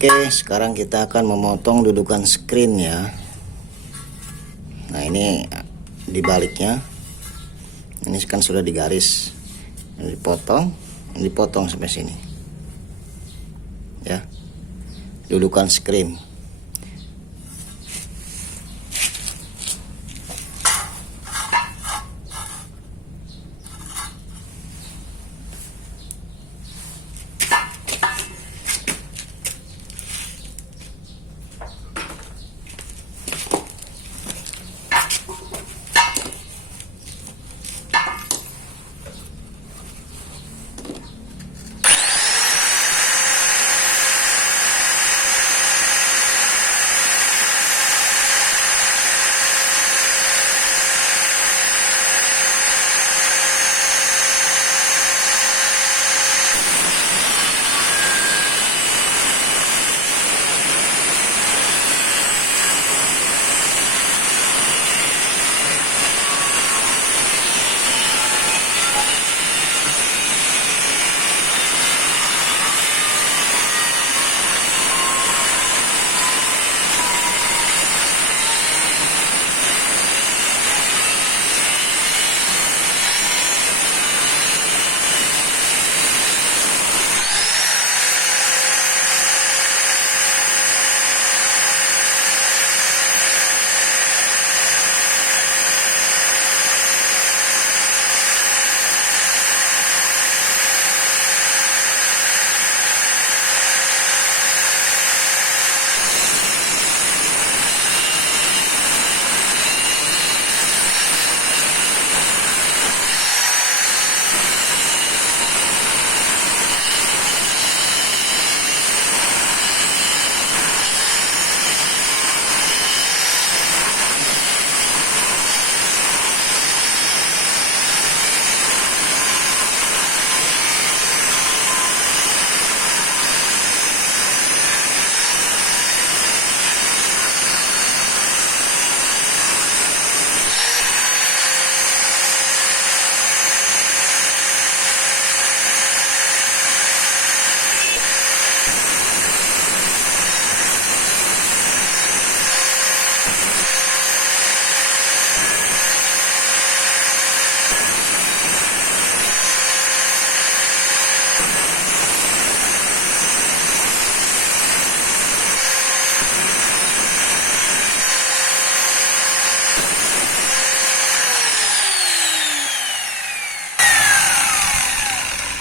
Oke, sekarang kita akan memotong dudukan screen ya. Nah, ini dibaliknya. Ini kan sudah digaris. Ini dipotong sampai sini. Ya. Dudukan screen.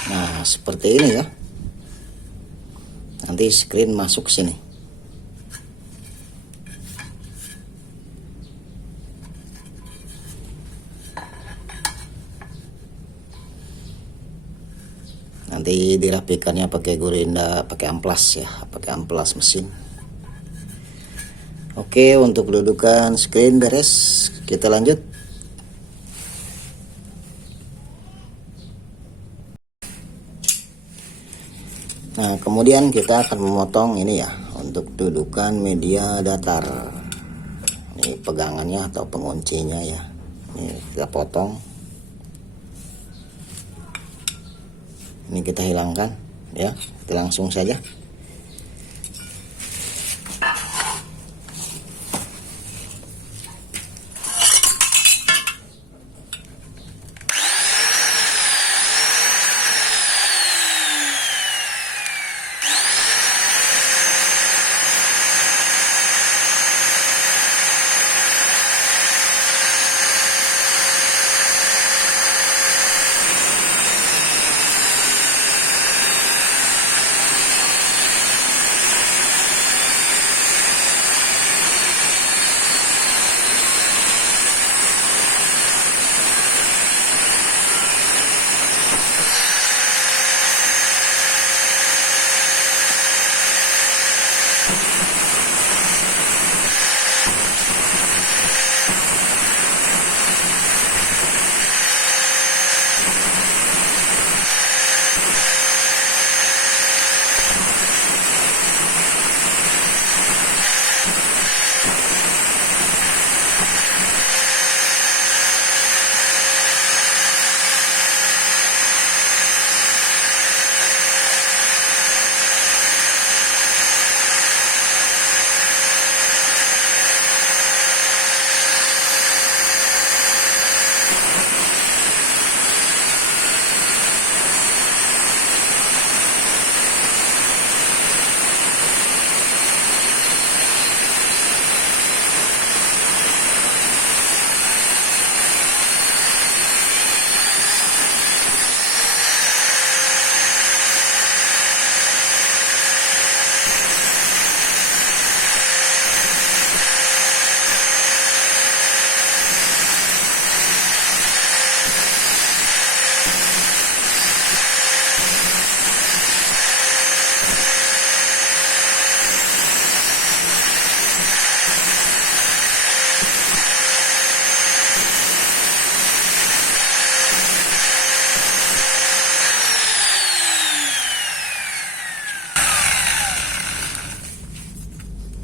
Nah, seperti ini ya. Nanti screen masuk sini. Nanti dirapikannya pakai gurinda, pakai amplas ya, pakai amplas mesin. Oke, untuk dudukan screen beres. Kita lanjut. Nah, kemudian kita akan memotong ini ya, untuk dudukan media datar. Ini pegangannya atau penguncinya ya. Ini kita potong. Ini kita hilangkan ya. Kita langsung saja.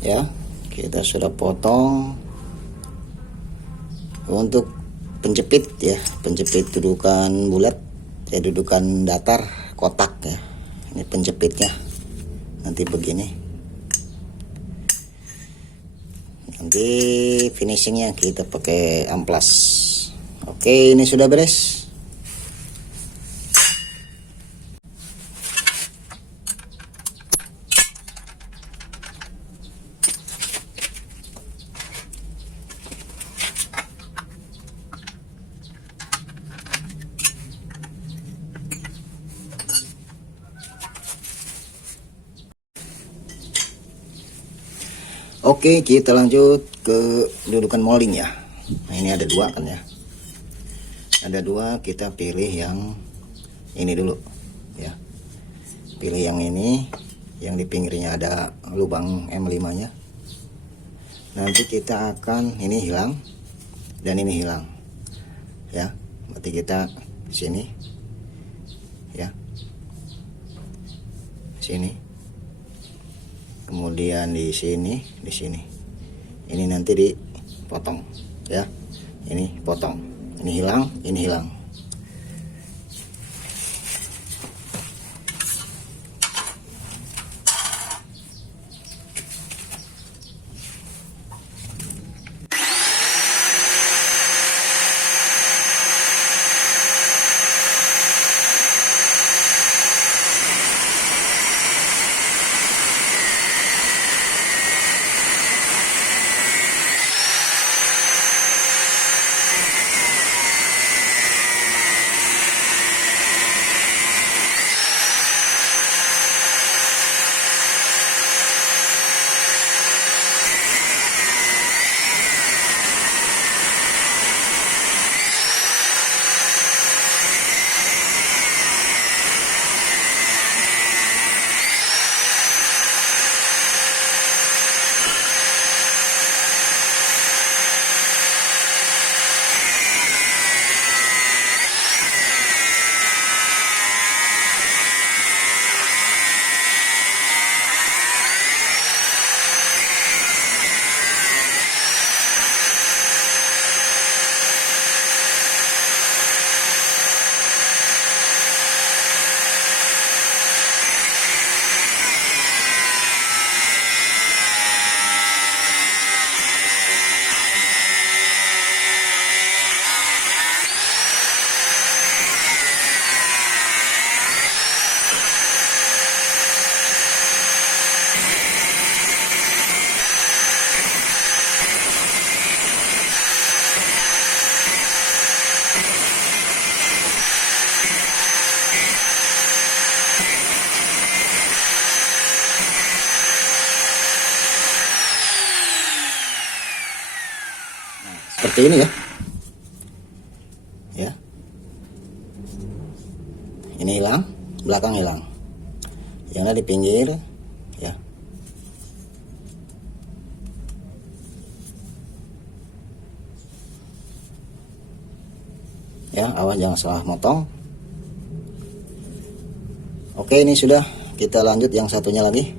Ya, kita sudah potong. Untuk penjepit ya, penjepit dudukan bulat ya, dudukan datar kotak ya, ini penjepitnya nanti begini. Nanti finishingnya kita pakai amplas. Oke, ini sudah beres. Oke, kita lanjut ke dudukan molding ya. Nah, ini ada dua kan ya. Ada dua, kita pilih yang ini dulu ya. Pilih yang ini, yang di pinggirnya ada lubang M5 nya. Nanti kita akan, ini hilang dan ini hilang ya. Berarti kita sini ya, sini. Kemudian di sini, ini nanti dipotong ya. Ini potong, ini hilang, ini hilang. Seperti ini ya. Ya. Ini hilang, belakang hilang. Yang ada di pinggir ya. Ya, awas jangan salah motong. Oke, ini sudah. Kita lanjut yang satunya lagi.